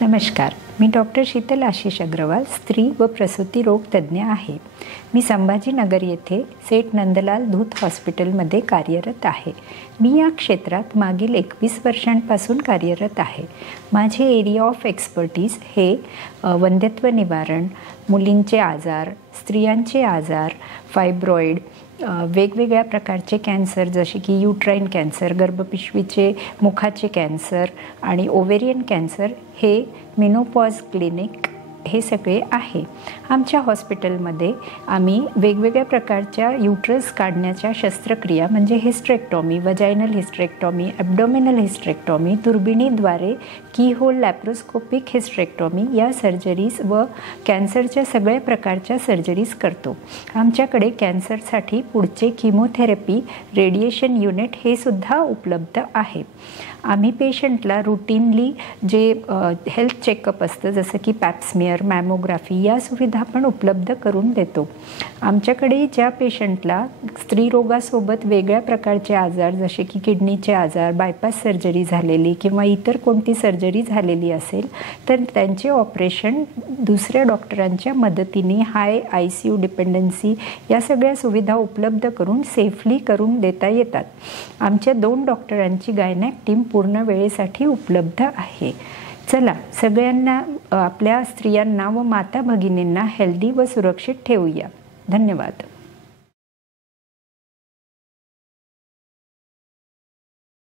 नमस्कार, मी डॉक्टर शीतल आशिष अग्रवाल, स्त्री व प्रसूती रोग तज्ज्ञ आहे। मी संभाजीनगर येथे सेठ नंदलाल धूत हॉस्पिटलमध्ये कार्यरत आहे। मी या क्षेत्रात मागील 21 वर्षांपासून कार्यरत आहे। माझे एरिया ऑफ एक्सपर्टीज हे वंध्यत्व निवारण, मुलींचे आजार, स्त्रियांचे आजार, फायब्रॉइड, वेगवेगळ्या प्रकारचे कॅन्सर जसे की युट्राइन कॅन्सर, गर्भपिशवीचे मुखाचे कॅन्सर आणि ओव्हेरियन कॅन्सर, हे मेनोपॉज क्लिनिक हे सगळे आहे। आमच्या हॉस्पिटलमध्ये आम्ही वेगवेगळ्या प्रकारच्या युट्रस काढण्याच्या शस्त्रक्रिया म्हणजे hysterectomy, vaginal hysterectomy, abdominal hysterectomy, दुर्बिणीद्वारे कीहोल लॅप्रोस्कोपिक हिस्टेरेक्टॉमी या सर्जरीज व कॅन्सरच्या सगळ्या प्रकारच्या सर्जरीज करतो। आमच्याकडे कॅन्सरसाठी पुढचे किमोथेरपी, रेडिएशन युनिट हे सुद्धा उपलब्ध आहे। आम्ही पेशंटला रुटीनली जे हेल्थ चेकअप असतं जसं की पॅप्समियर, मॅमोग्राफी या सुविधा पण उपलब्ध करून देतो। आमच्याकडे ज्या पेशंटला स्त्रीरोगासोबत वेगळ्या प्रकारचे आजार जसे की किडनीचे आजार, बायपास सर्जरी झालेली किंवा इतर कोणती सर्जरी झालेली असेल तर त्यांचे ऑपरेशन दुसऱ्या डॉक्टरांच्या मदतीने हाय ICU डिपेंडन्सी या सगळ्या सुविधा उपलब्ध करून सेफली करून देता येतात। आमच्या 2 डॉक्टरांची गायनॅक टीम पूर्ण वेळेसाठी उपलब्ध आहे। चला सगळ्यांना, आपल्या स्त्रियांना व माता भगिनींना हेल्दी व सुरक्षित ठेवूया। धन्यवाद।